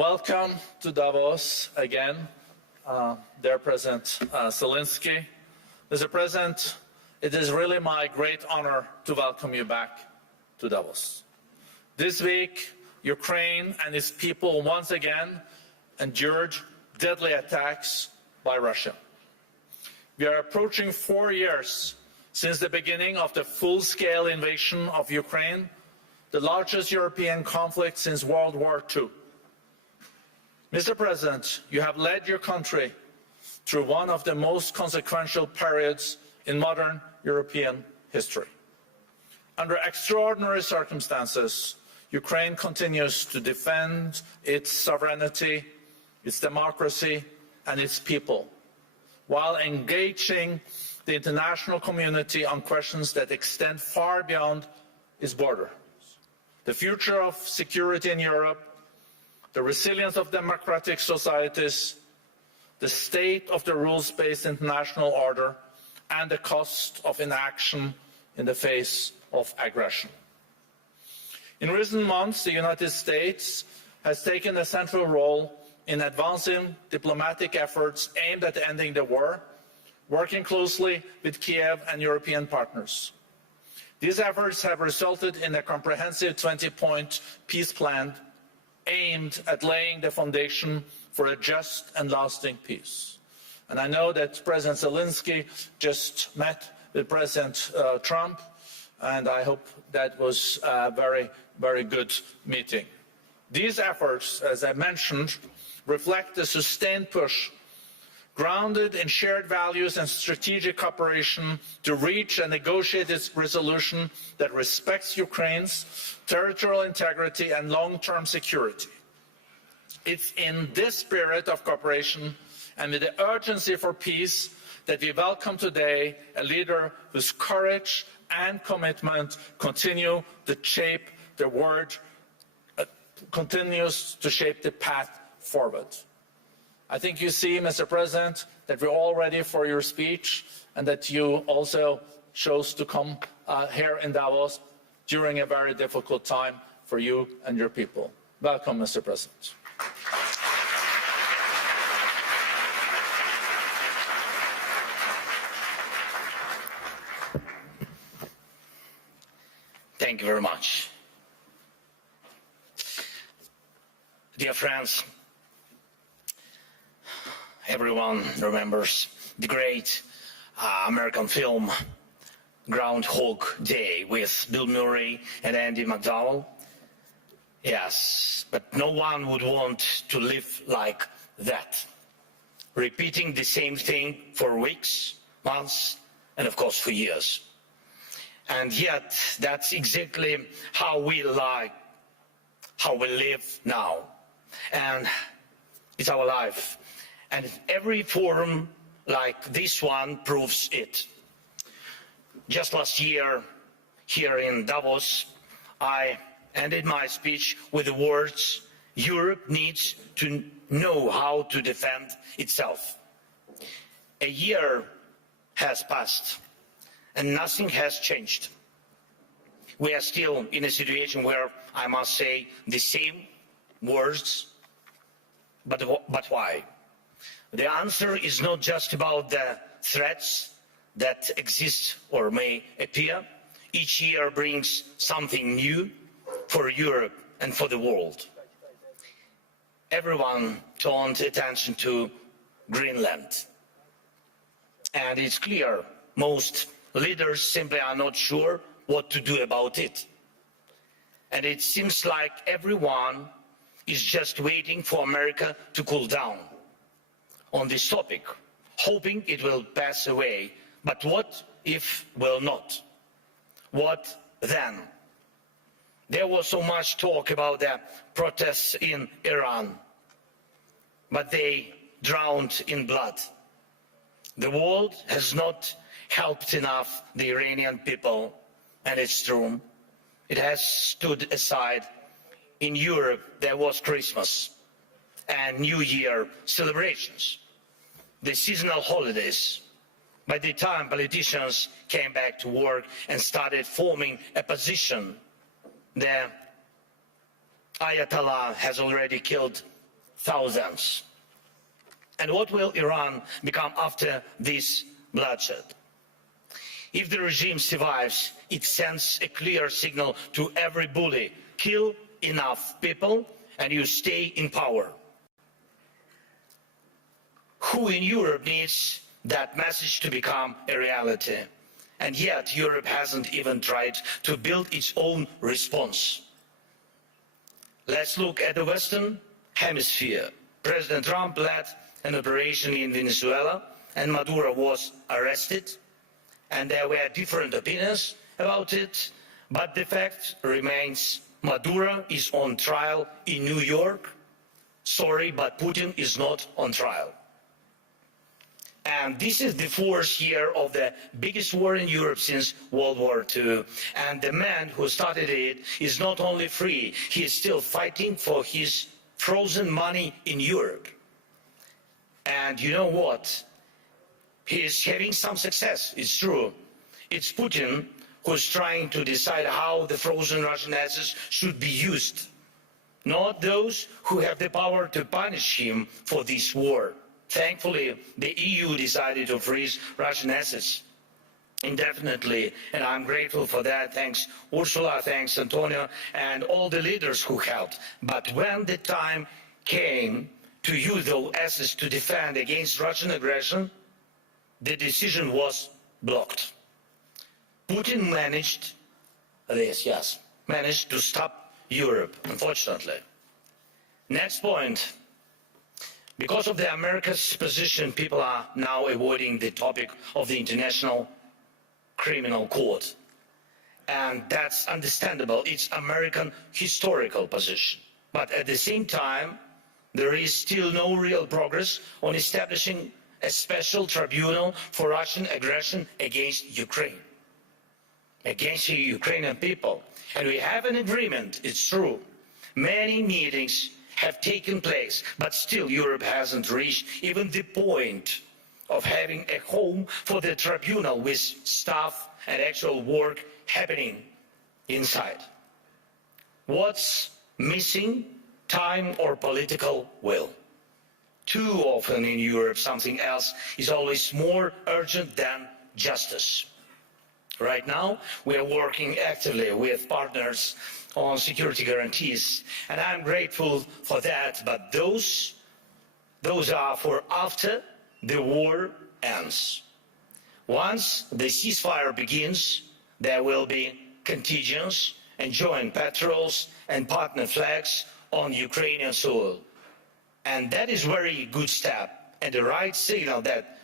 Welcome to Davos again, dear President Zelenskyy. Mr. President, it is really my great honor to welcome you back to Davos. This week, Ukraine and its people once again endured deadly attacks by Russia. We are approaching 4 years since the beginning of the full-scale invasion of Ukraine, the largest European conflict since World War II. Mr. President, you have led your country through one of the most consequential periods in modern European history. Under extraordinary circumstances, Ukraine continues to defend its sovereignty, its democracy, and its people, while engaging the international community on questions that extend far beyond its borders. The future of security in Europe, the resilience of democratic societies, the state of the rules-based international order, and the cost of inaction in the face of aggression. In recent months, the United States has taken a central role in advancing diplomatic efforts aimed at ending the war, working closely with Kiev and European partners. These efforts have resulted in a comprehensive 20-point peace plan aimed at laying the foundation for a just and lasting peace. And I know that President Zelenskyy just met with President Trump, and I hope that was a very, very good meeting. These efforts, as I mentioned, reflect a sustained push grounded in shared values and strategic cooperation to reach and negotiate a resolution that respects Ukraine's territorial integrity and long-term security. It's in this spirit of cooperation and with the urgency for peace that we welcome today a leader whose courage and commitment continue to shape the world, continues to shape the path forward. I think you see, Mr. President, that we're all ready for your speech and that you also chose to come here in Davos during a very difficult time for you and your people. Welcome, Mr. President. Thank you very much. Dear friends, everyone remembers the great American film Groundhog Day with Bill Murray and Andy McDowell. Yes, but no one would want to live like that, repeating the same thing for weeks, months, and of course for years. And yet, that's exactly how we live now. And it's our life. And every forum like this one proves it. Just last year, here in Davos, I ended my speech with the words, Europe needs to know how to defend itself. A year has passed, and nothing has changed. We are still in a situation where I must say the same words, but why? The answer is not just about the threats that exist or may appear. Each year brings something new for Europe and for the world. Everyone turned attention to Greenland. And it's clear most leaders simply are not sure what to do about it. And it seems like everyone is just waiting for America to cool down on this topic, hoping it will pass away. But what if will not? What then? There was so much talk about the protests in Iran, but they drowned in blood. The world has not helped enough the Iranian people, and it's true. It has stood aside. In Europe, there was Christmas and New Year celebrations, the seasonal holidays. By the time politicians came back to work and started forming a position, the Ayatollah has already killed thousands. And what will Iran become after this bloodshed? If the regime survives, it sends a clear signal to every bully: kill enough people and you stay in power. Who in Europe needs that message to become a reality? And yet Europe hasn't even tried to build its own response. Let's look at the Western Hemisphere. President Trump led an operation in Venezuela and Maduro was arrested, and there were different opinions about it, but the fact remains: Maduro is on trial in New York. Sorry, but Putin is not on trial. And this is the fourth year of the biggest war in Europe since World War II. And the man who started it is not only free, he is still fighting for his frozen money in Europe. And you know what? He is having some success, it's true. It's Putin who's trying to decide how the frozen Russian assets should be used, not those who have the power to punish him for this war. Thankfully, the EU decided to freeze Russian assets indefinitely, and I'm grateful for that. Thanks Ursula, thanks Antonio, and all the leaders who helped. But when the time came to use those assets to defend against Russian aggression, the decision was blocked. Putin managed this, yes, managed to stop Europe, unfortunately. Next point. Because of the America's position, people are now avoiding the topic of the International Criminal Court. And that's understandable. It's American historical position. But at the same time, there is still no real progress on establishing a special tribunal for Russian aggression against Ukraine, against the Ukrainian people. And we have an agreement, it's true. Many meetings have taken place, but still Europe hasn't reached even the point of having a home for the tribunal with staff and actual work happening inside. What's missing? Time or political will. Too often in Europe, something else is always more urgent than justice. Right now, we are working actively with partners on security guarantees, and I'm grateful for that, but those are for after the war ends. Once the ceasefire begins, there will be contingents and joint patrols and partner flags on Ukrainian soil. And that is a very good step and the right signal that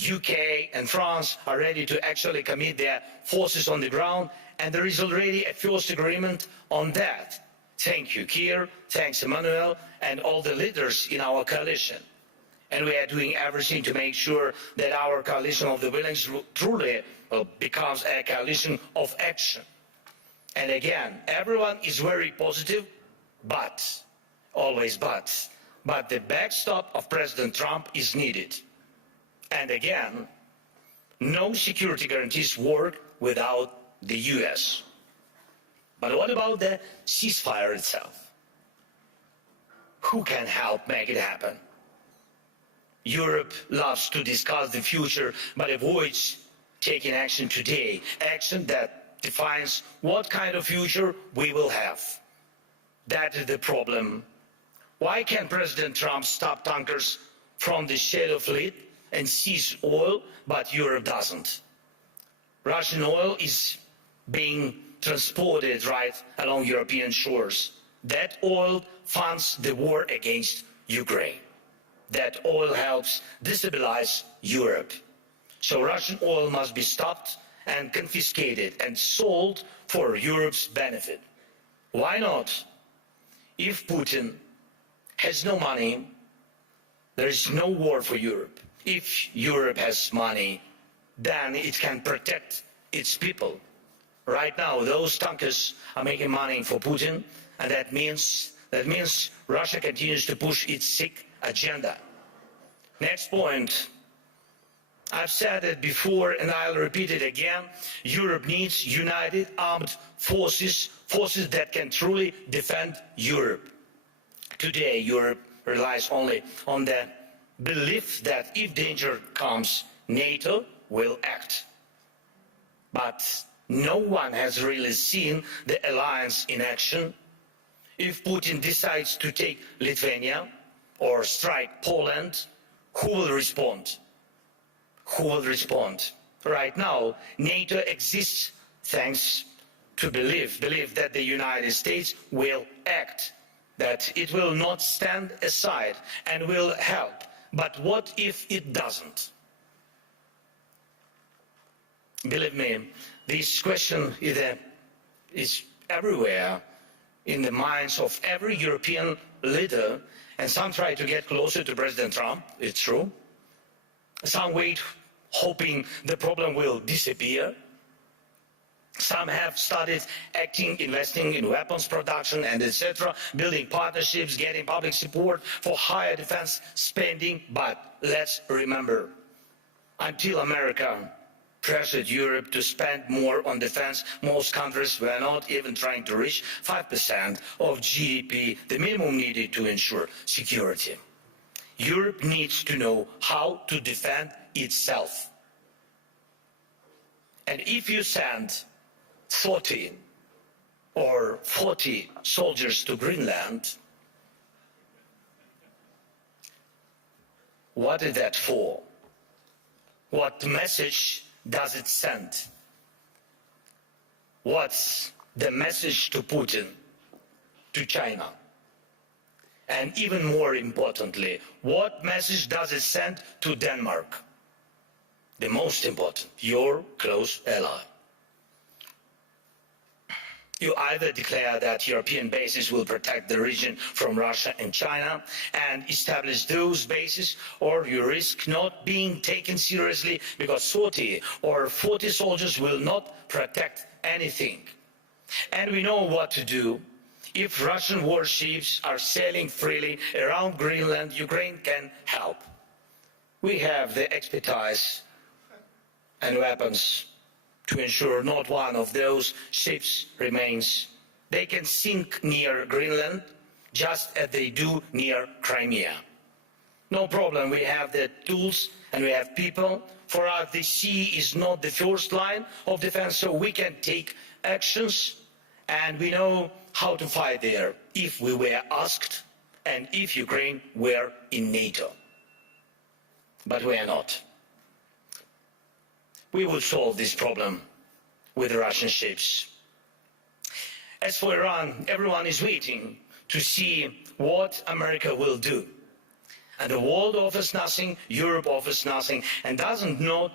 UK and France are ready to actually commit their forces on the ground, and there is already a first agreement on that. Thank you, Keir, thanks Emmanuel, and all the leaders in our coalition. And we are doing everything to make sure that our coalition of the willing truly becomes a coalition of action. And again, everyone is very positive, but, always but the backstop of President Trump is needed. And again, no security guarantees work without the US. But what about the ceasefire itself? Who can help make it happen? Europe loves to discuss the future, but avoids taking action today, action that defines what kind of future we will have. That is the problem. Why can President Trump stop tankers from the Shadow Fleet and seize oil, but Europe doesn't? Russian oil is being transported right along European shores. That oil funds the war against Ukraine. That oil helps destabilize Europe. So Russian oil must be stopped and confiscated and sold for Europe's benefit. Why not? If Putin has no money, there is no war for Europe. If Europe has money, then it can protect its people. Right now, those tankers are making money for Putin, and that means Russia continues to push its sick agenda. Next point. I've said it before and I'll repeat it again. Europe needs united armed forces, forces that can truly defend Europe. Today, Europe relies only on the belief that if danger comes, NATO will act. But no one has really seen the alliance in action. If Putin decides to take Lithuania or strike Poland, who will respond? Who will respond? Right now, NATO exists thanks to belief that the United States will act, that it will not stand aside and will help. But what if it doesn't? Believe me, this question is everywhere in the minds of every European leader, and some try to get closer to President Trump, it's true. Some wait hoping the problem will disappear. Some have started acting, investing in weapons production and etc., building partnerships, getting public support for higher defense spending. But let's remember, until America pressured Europe to spend more on defense, most countries were not even trying to reach 5% of GDP, the minimum needed to ensure security. Europe needs to know how to defend itself. And if you send 30 or 40 soldiers to Greenland, what is that for? What message does it send? What's the message to Putin, to China? And even more importantly, what message does it send to Denmark? The most important, your close ally. You either declare that European bases will protect the region from Russia and China and establish those bases, or you risk not being taken seriously because 30 or 40 soldiers will not protect anything. And we know what to do. If Russian warships are sailing freely around Greenland, Ukraine can help. We have the expertise and weapons to ensure not one of those ships remains. They can sink near Greenland, just as they do near Crimea. No problem, we have the tools and we have people. For us, the sea is not the first line of defense, so we can take actions, and we know how to fight there if we were asked and if Ukraine were in NATO. But we are not. We will solve this problem with Russian ships. As for Iran, everyone is waiting to see what America will do. And the world offers nothing, Europe offers nothing, and doesn't not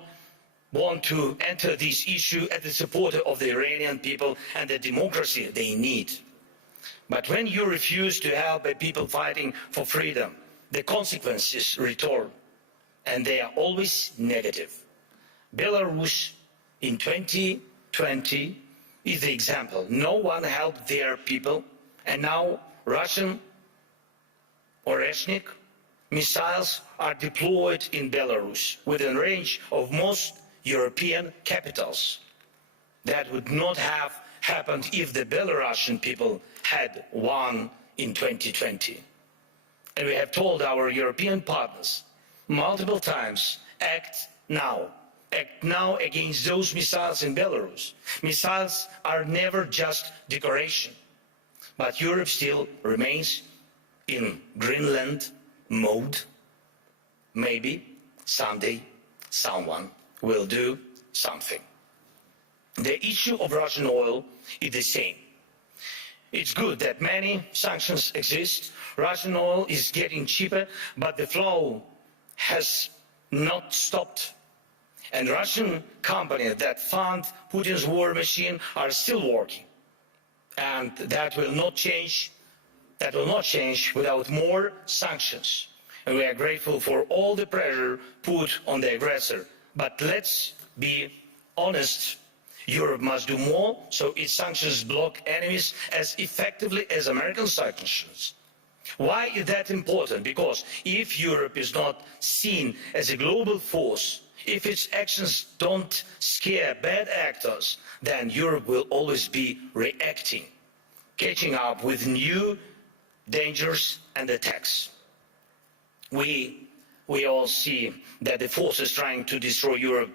want to enter this issue as a supporter of the Iranian people and the democracy they need. But when you refuse to help a people fighting for freedom, the consequences return, and they are always negative. Belarus in 2020 is the example. No one helped their people, and now Russian or ethnic missiles are deployed in Belarus within range of most European capitals. That would not have happened if the Belarusian people had won in 2020. And we have told our European partners multiple times, act now. Act now against those missiles in Belarus. Missiles are never just decoration. But Europe still remains in Greenland mode. Maybe someday someone will do something. The issue of Russian oil is the same. It's good that many sanctions exist. Russian oil is getting cheaper, but the flow has not stopped. And Russian companies that fund Putin's war machine are still working. And that will not change. That will not change without more sanctions. And we are grateful for all the pressure put on the aggressor. But let's be honest. Europe must do more so its sanctions block enemies as effectively as American sanctions. Why is that important? Because if Europe is not seen as a global force, if its actions don't scare bad actors, then Europe will always be reacting, catching up with new dangers and attacks. We all see that the forces trying to destroy Europe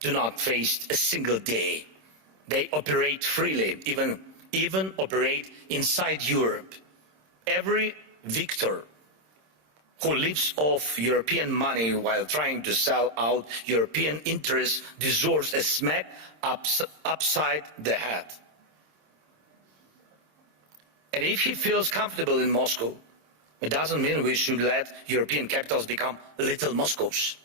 do not face a single day. They operate freely, even operate inside Europe. Every victor who lives off European money while trying to sell out European interests deserves a smack upside the head. And if he feels comfortable in Moscow, it doesn't mean we should let European capitals become little Moscows.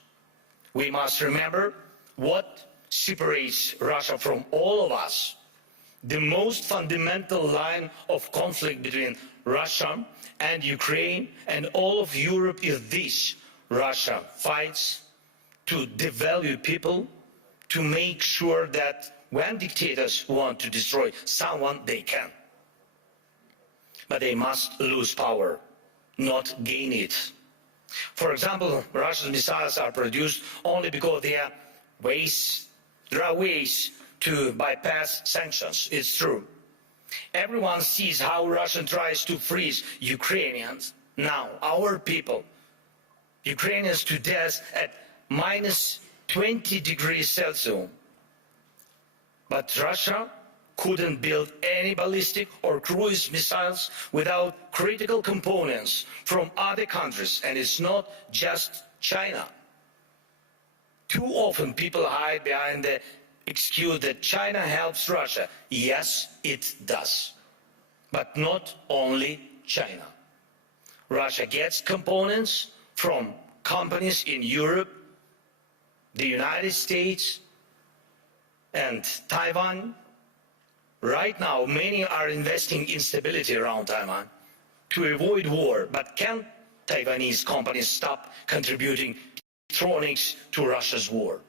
We must remember what separates Russia from all of us. The most fundamental line of conflict between Russia and Ukraine and all of Europe is this: Russia fights to devalue people, to make sure that when dictators want to destroy someone, they can. But they must lose power, not gain it. For example, Russian missiles are produced only because there are ways to bypass sanctions. It's true. Everyone sees how Russia tries to freeze Ukrainians. Now, our people, Ukrainians to death at minus 20 degrees Celsius. But Russia couldn't build any ballistic or cruise missiles without critical components from other countries, and it's not just China. Too often people hide behind the excuse that China helps Russia. Yes, it does. But not only China. Russia gets components from companies in Europe, the United States, and Taiwan. Right now, many are investing in stability around Taiwan to avoid war. But can Taiwanese companies stop contributing electronics to Russia's war?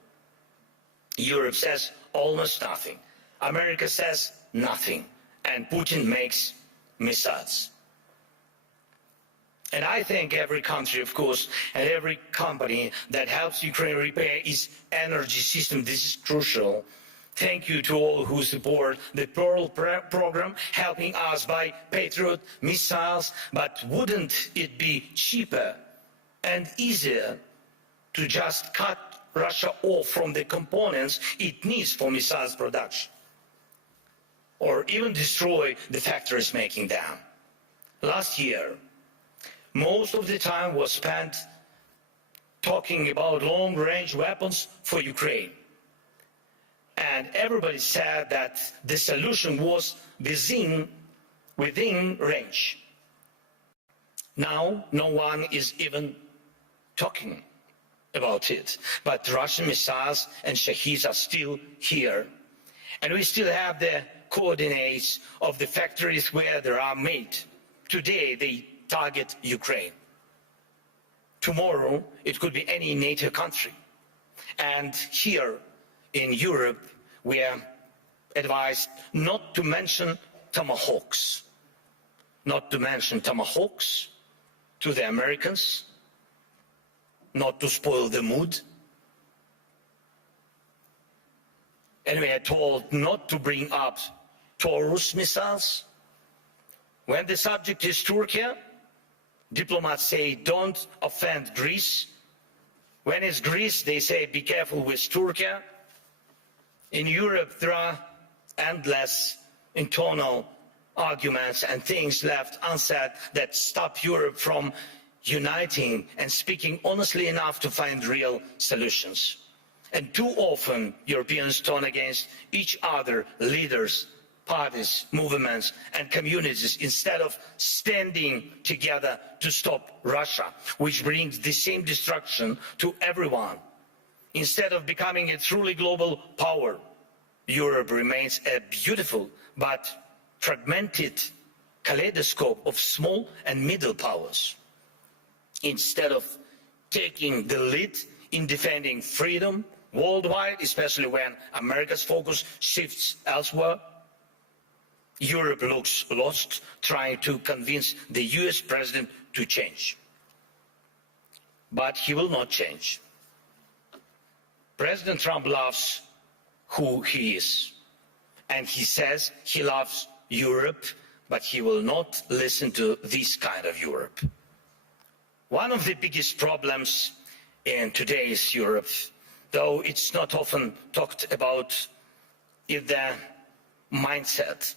Europe says almost nothing. America says nothing. And Putin makes missiles. And I thank every country, of course, and every company that helps Ukraine repair its energy system. This is crucial. Thank you to all who support the Pearl program, helping us buy Patriot missiles. But wouldn't it be cheaper and easier to just cut Russia off from the components it needs for missiles production? Or even destroy the factories making them? Last year, most of the time was spent talking about long-range weapons for Ukraine. And everybody said that the solution was within range. Now, no one is even talking about it. But Russian missiles and Shaheeds are still here. And we still have the coordinates of the factories where they are made. Today, they target Ukraine. Tomorrow, it could be any NATO country. And here in Europe, we are advised not to mention tomahawks. Not to mention tomahawks to the Americans, not to spoil the mood. And we are told not to bring up Taurus missiles. When the subject is Turkey, diplomats say don't offend Greece. When it's Greece, they say be careful with Turkey. In Europe, there are endless internal arguments and things left unsaid that stop Europe from uniting and speaking honestly enough to find real solutions. And too often, Europeans turn against each other, leaders, parties, movements, and communities, instead of standing together to stop Russia, which brings the same destruction to everyone. Instead of becoming a truly global power, Europe remains a beautiful but fragmented kaleidoscope of small and middle powers. Instead of taking the lead in defending freedom worldwide, especially when America's focus shifts elsewhere, Europe looks lost, trying to convince the US president to change. But he will not change. President Trump loves who he is, and he says he loves Europe, but he will not listen to this kind of Europe. One of the biggest problems in today's Europe, though it's not often talked about, is the mindset.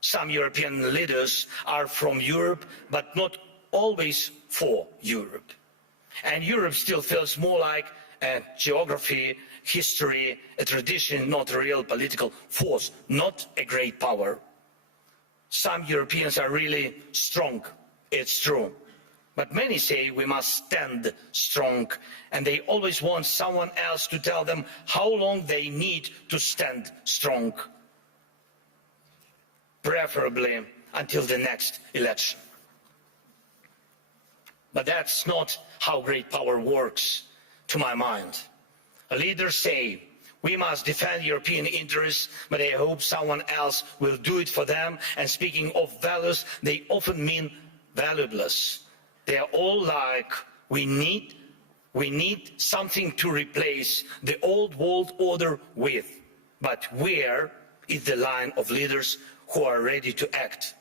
Some European leaders are from Europe, but not always for Europe. And Europe still feels more like a geography, history, a tradition, not a real political force, not a great power. Some Europeans are really strong, it's true. But many say we must stand strong, and they always want someone else to tell them how long they need to stand strong, preferably until the next election. But that's not how great power works, to my mind. Leaders say we must defend European interests, but they hope someone else will do it for them. And speaking of values, they often mean valueless. They are all like, we need something to replace the old world order with. But where is the line of leaders who are ready to act?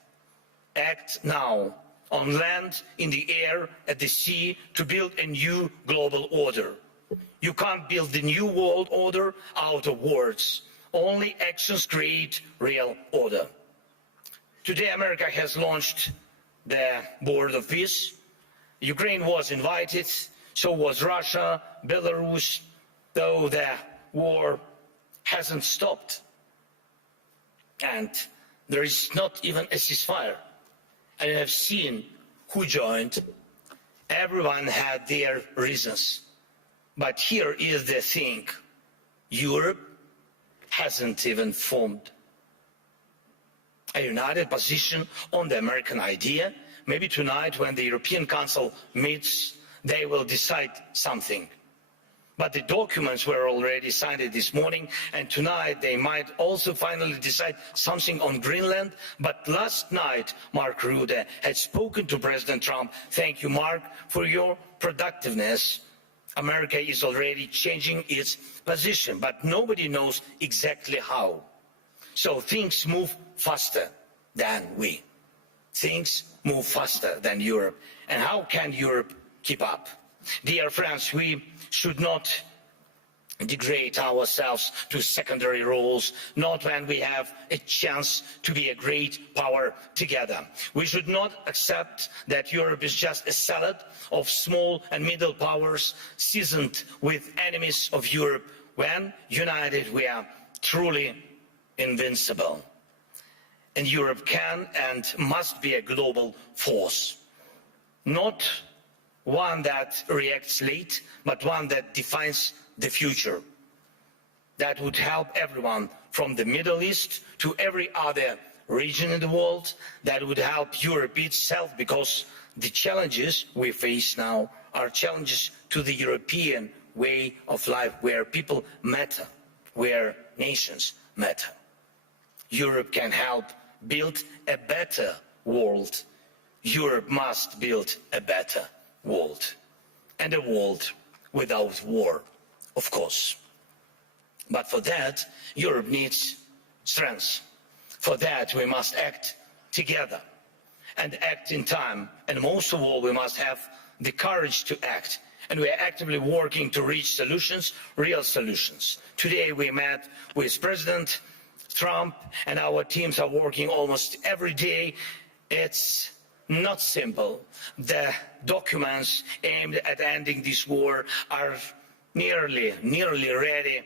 Act now, on land, in the air, at the sea, to build a new global order. You can't build the new world order out of words. Only actions create real order. Today, America has launched the Board of Peace. Ukraine was invited, so was Russia, Belarus, though the war hasn't stopped. And there is not even a ceasefire. And you have seen who joined. Everyone had their reasons. But here is the thing. Europe hasn't even formed a united position on the American idea. Maybe tonight, when the European Council meets, they will decide something. But the documents were already signed this morning, and tonight they might also finally decide something on Greenland. But last night, Mark Rutte had spoken to President Trump. Thank you, Mark, for your productiveness. America is already changing its position, but nobody knows exactly how. So things move faster than we. Things move faster than Europe. And how can Europe keep up? Dear friends, we should not degrade ourselves to secondary roles, not when we have a chance to be a great power together. We should not accept that Europe is just a salad of small and middle powers seasoned with enemies of Europe. When united, we are truly invincible. And Europe can and must be a global force, not one that reacts late, but one that defines the future. That would help everyone from the Middle East to every other region in the world. That would help Europe itself, because the challenges we face now are challenges to the European way of life, where people matter, where nations matter. Europe can help build a better world. Europe must build a better world, and a world without war, of course. But for that, Europe needs strength. For that, we must act together and act in time. And most of all, we must have the courage to act. And we are actively working to reach solutions, real solutions. Today, we met with President Trump, and our teams are working almost every day. It's not simple. The documents aimed at ending this war are nearly ready,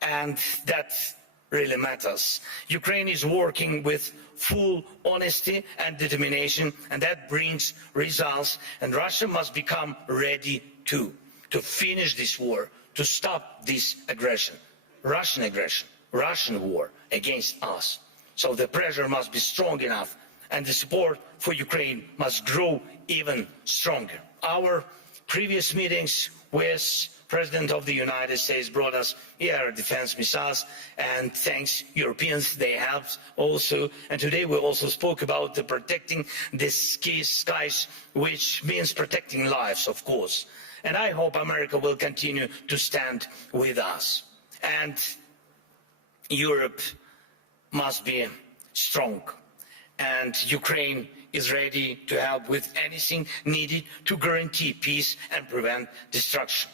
and that really matters. Ukraine is working with full honesty and determination, and that brings results. And Russia must become ready to finish this war, to stop this aggression, Russian war against us. So the pressure must be strong enough, and the support for Ukraine must grow even stronger. Our previous meetings with President of the United States brought us air defense missiles, and thanks Europeans, they helped also. And today we also spoke about the protecting the skies, which means protecting lives, of course. And I hope America will continue to stand with us. And Europe must be strong. and Ukraine is ready to help with anything needed to guarantee peace and prevent destruction.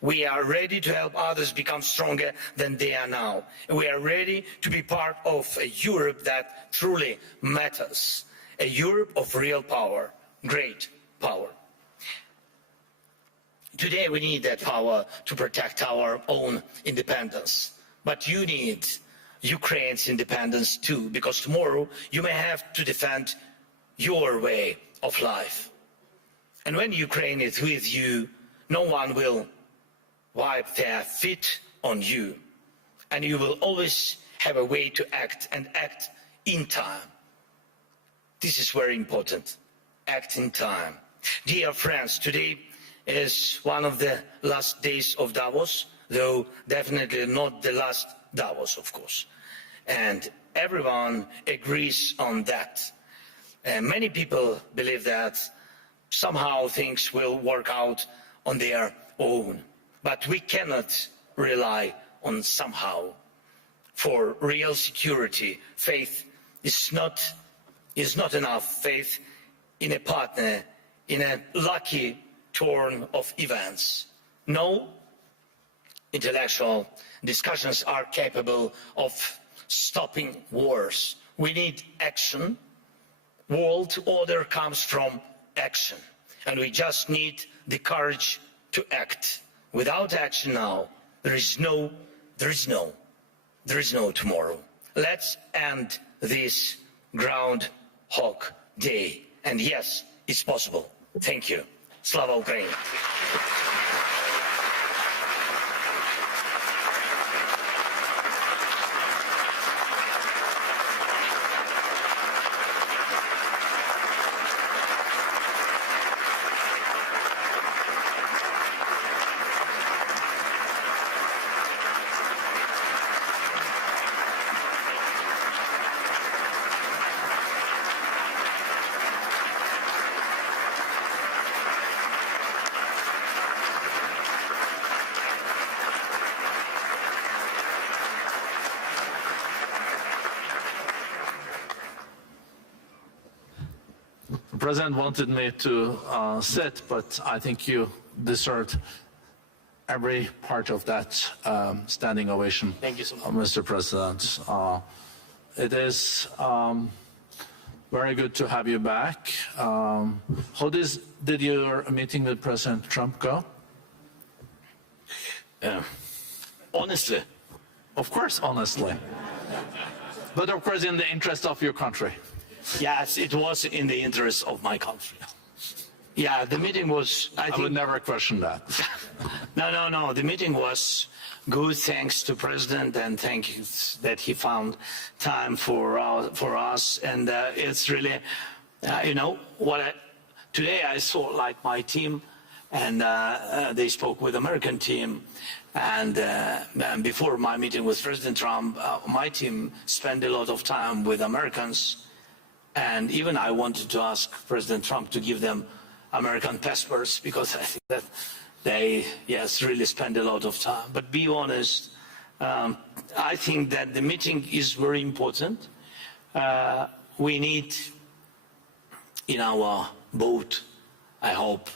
We are ready to help others become stronger than they are now. We are ready to be part of a Europe that truly matters, a Europe of real power, great power. Today we need that power to protect our own independence, but you need Ukraine's independence too, because tomorrow you may have to defend your way of life. And when Ukraine is with you, no one will wipe their feet on you, and you will always have a way to act, and act in time. This is very important. Act in time. Dear friends, today is one of the last days of Davos, though definitely not the last Davos, of course. And everyone agrees on that. Many people believe that somehow things will work out on their own. But we cannot rely on somehow. For real security, faith is not enough. Faith in a partner, in a lucky turn of events. No intellectual discussions are capable of stopping wars. We need action. World order comes from action, and we just need the courage to act. Without action now, there is no tomorrow. Let's end this Groundhog Day. And yes, it's possible. Thank you. Slava Ukraini! The President wanted me to sit, but I think you deserved every part of that standing ovation. Thank you so much. Mr. President. It is very good to have you back. How did your meeting with President Trump go? Honestly. Of course, honestly. But of course, in the interest of your country. Yes, it was in the interest of my country. Yeah, the meeting was, I would never question that. No. The meeting was good, thanks to President, and thank you that he found time for us. And it's really, today I saw like my team, and they spoke with American team. And before my meeting with President Trump, my team spent a lot of time with Americans. And even I wanted to ask President Trump to give them American passports, because I think that they, really spend a lot of time. But be honest, I think that the meeting is very important. We need in our boat, I hope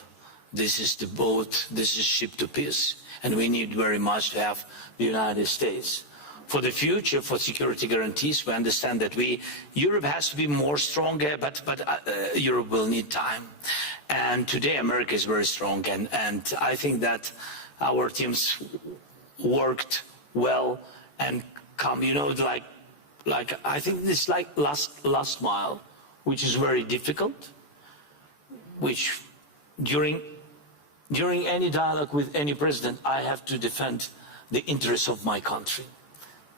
this is the boat, this is ship to peace, and we need very much to have the United States. For the future, for security guarantees, we understand that Europe has to be more stronger, but Europe will need time. And today America is very strong, and I think that our teams worked well and come, like I think this is like last mile, which is very difficult, which during any dialogue with any president, I have to defend the interests of my country.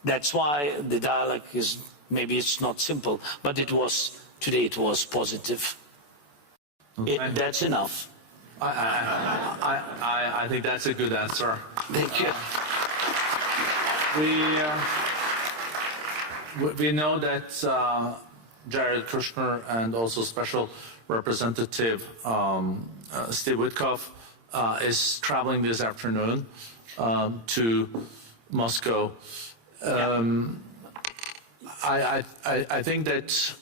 That's why the dialogue is, maybe it's not simple, but today it was positive. Okay. That's enough. I think that's a good answer. Thank you. We know that Jared Kushner and also Special Representative Steve Witkoff is traveling this afternoon to Moscow. I think that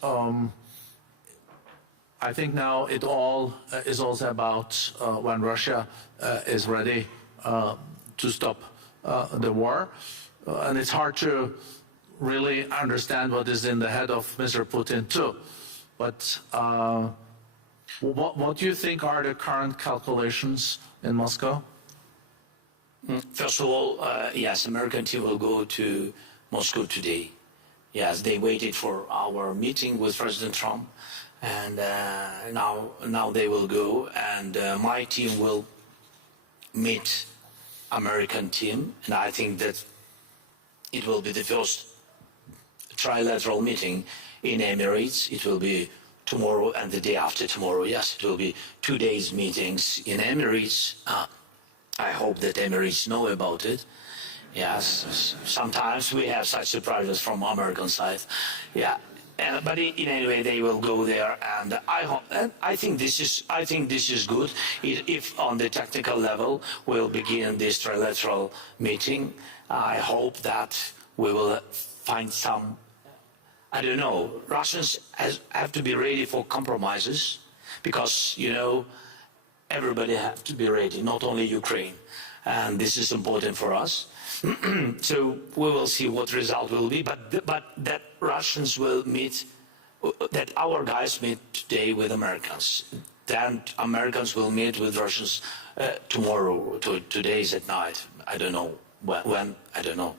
I think now it all is also about when Russia is ready to stop the war. And it's hard to really understand what is in the head of Mr. Putin too. But what do you think are the current calculations in Moscow? First of all, yes, American team will go to Moscow today. Yes, they waited for our meeting with President Trump, and now they will go, and my team will meet American team, and I think that it will be the first trilateral meeting in Emirates. It will be tomorrow and the day after tomorrow. Yes, it will be 2 days meetings in Emirates. I hope that Emirates know about it. Yes, sometimes we have such surprises from American side. Yeah, but in any way they will go there, and I think this is good. If on the technical level we'll begin this trilateral meeting, I hope that we will find some. I don't know. Russians have to be ready for compromises, because everybody have to be ready, not only Ukraine, and this is important for us. So we will see what result will be, but that Russians will meet, that our guys meet today with Americans, then Americans will meet with Russians tomorrow. Today's at night. I don't know when. I don't know.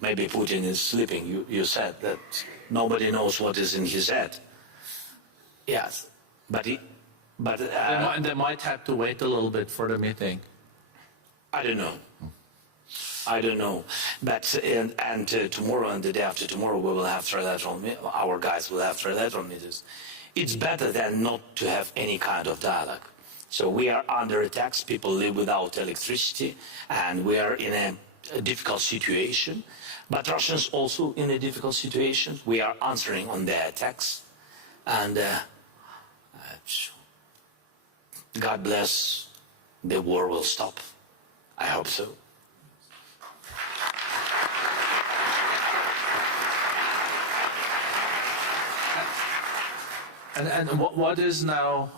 Maybe Putin is sleeping. You said that nobody knows what is in his head. Yes, but they might have to wait a little bit for the meeting. I don't know. But tomorrow and the day after tomorrow we will have trilateral. Our guys will have trilateral meetings. It's better than not to have any kind of dialogue. So we are under attacks. People live without electricity, and we are in a difficult situation. But Russians also in a difficult situation. We are answering on their attacks, and God bless. The war will stop. I hope so. And what is now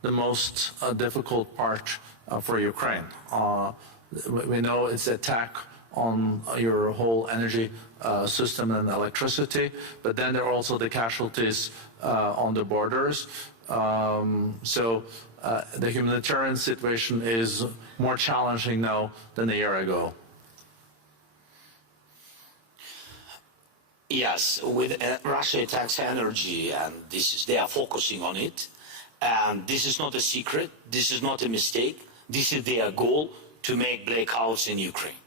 the most difficult part for Ukraine? We know it's attack on your whole energy system and electricity, but then there are also the casualties on the borders. So the humanitarian situation is more challenging now than a year ago. Yes, with Russia attacks energy, and they are focusing on it. And this is not a secret. This is not a mistake. This is their goal, to make blackouts in Ukraine.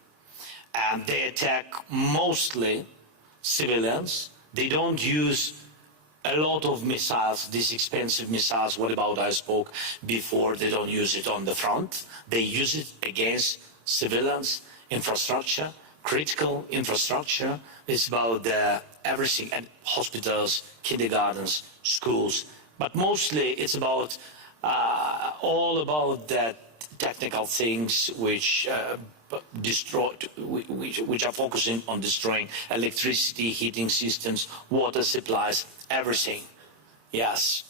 And they attack mostly civilians. They don't use a lot of missiles, these expensive missiles. What about I spoke before? They don't use it on the front. They use it against civilians, infrastructure, critical infrastructure. It's about everything, and hospitals, kindergartens, schools. But mostly it's about all about the technical things which which are focusing on destroying electricity, heating systems, water supplies, everything. Yes,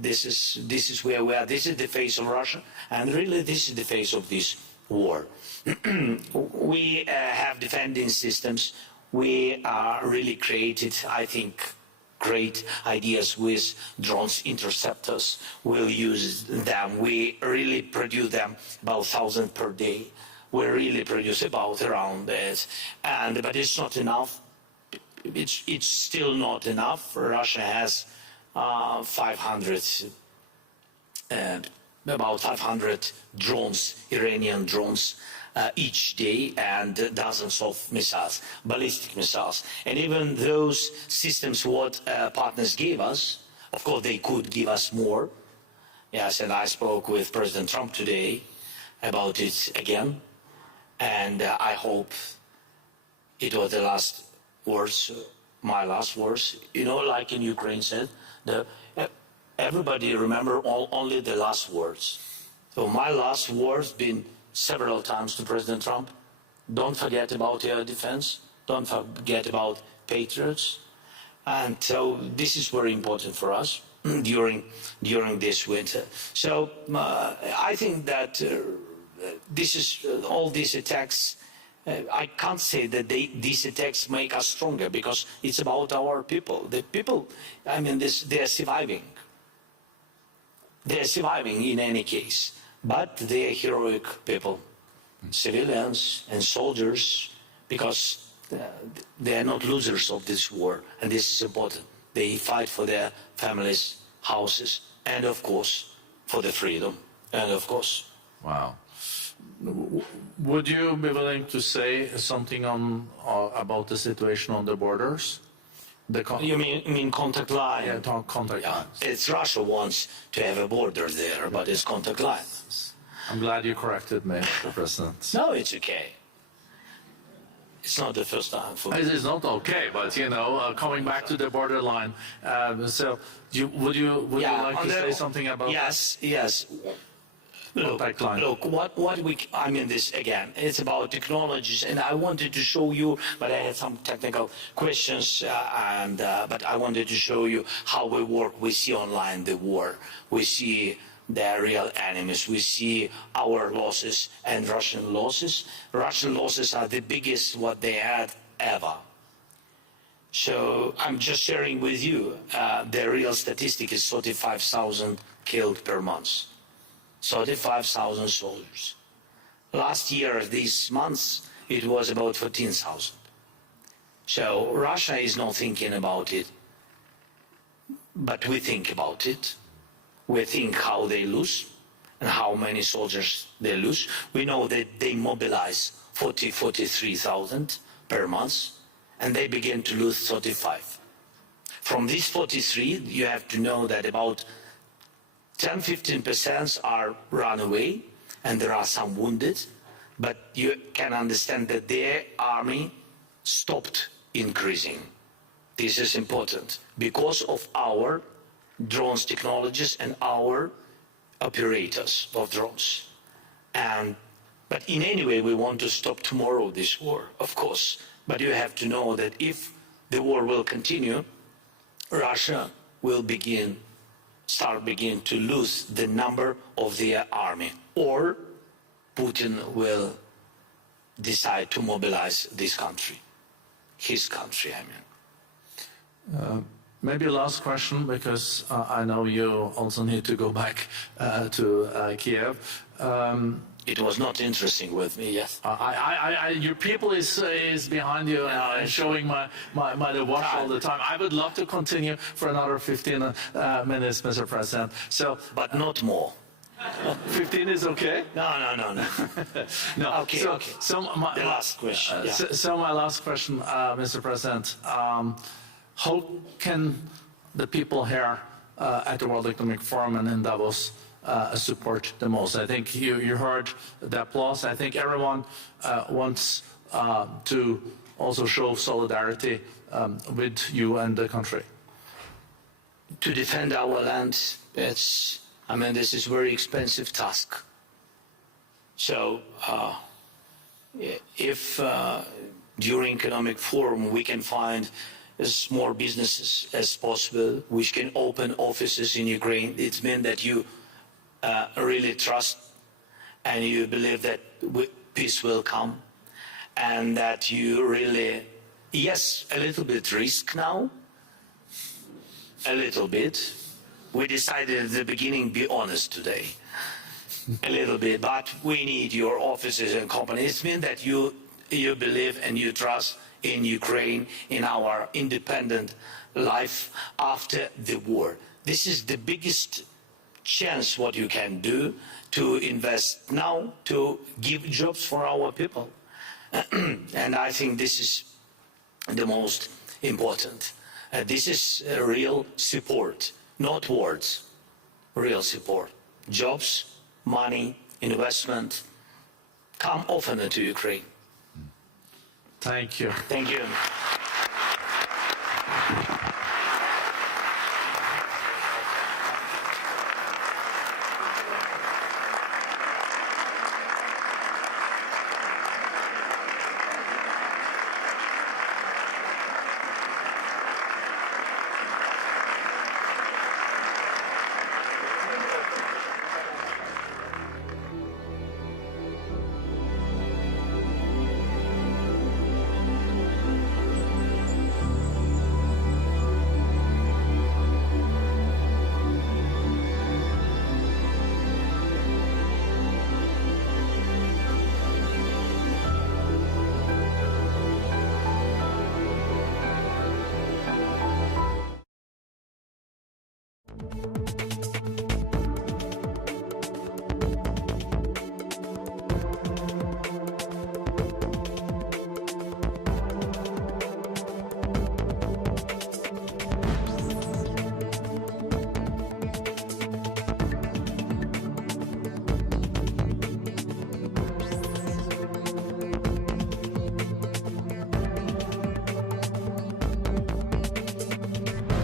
this is where we are. This is the face of Russia, and really this is the face of this war. We have defending systems. We are really created, I think, great ideas with drones, interceptors. We'll use them. We really produce them about 1,000 per day. We really produce about around that. But it's not enough. It's still not enough. Russia has 500 about 500 drones, Iranian drones, each day, and dozens of missiles, ballistic missiles. And even those systems what partners gave us, of course they could give us more. Yes, and I spoke with President Trump today about it again, and I hope it was the last words, my last words. You know, like in Ukraine said, everybody remember only the last words. So my last words been several times to President Trump: don't forget about air defense, don't forget about patriots. And so this is very important for us. during this winter. So I think that this is all these attacks. I can't say that these attacks make us stronger, because it's about our people. The people, I mean, they're surviving. They're surviving in any case, but they are heroic people, civilians and soldiers, because they are not losers of this war, and this is important. They fight for their families, houses, and of course, for the freedom, and of course. Wow. Would you be willing to say something on about the situation on the borders? You mean contact line? Yeah, contact lines. It's Russia wants to have a border there, but it's contact line. I'm glad you corrected me, Mr. President. No, it's okay. It's not the first time for me. It is not okay, but you know, coming back to the borderline. So, would you like to say something about? Yes. Contact line. Look, I mean this again, it's about technologies, and I wanted to show you, but I had some technical questions, but I wanted to show you how we work. We see online the war, we see the real enemies, we see our losses and Russian losses. Russian losses are the biggest what they had ever. So I'm just sharing with you, the real statistic is 35,000 killed per month. 35,000 soldiers. Last year, these months, it was about 14,000. So Russia is not thinking about it, but we think about it. We think how they lose and how many soldiers they lose. We know that they mobilize 43,000 per month, and they begin to lose 35. From these 43, you have to know that about 10–15% are run away, and there are some wounded, but you can understand that their army stopped increasing. This is important because of our drones technologies and our operators of drones. But in any way, we want to stop tomorrow this war, of course. But you have to know that if the war will continue, Russia will start to lose the number of their army, or Putin will decide to mobilize this country, his country, I mean. Maybe last question, because I know you also need to go back to Kiev. It was not interesting with me, yes. Your people is behind you and showing my watch all the time. I would love to continue for another 15 minutes, Mr. President. So, but not more. 15 is okay? No. No. Okay. So the last question. So my last question, Mr. President. How can the people here at the World Economic Forum and in Davos support the most? I think you heard the applause. I think everyone wants to also show solidarity with you and the country. To defend our land, this is a very expensive task. So if during Economic Forum we can find as more businesses as possible which can open offices in Ukraine, it means that you really trust and you believe that peace will come, and that you really, yes, a little bit risk now, a little bit. We decided at the beginning, be honest today, a little bit, but we need your offices and companies. It means that you believe and you trust in Ukraine, in our independent life after the war. This is the biggest chance what you can do, to invest now, to give jobs for our people. And I think this is the most important. This is real support, not words, real support. Jobs, money, investment, come often to Ukraine. Thank you. Thank you. you.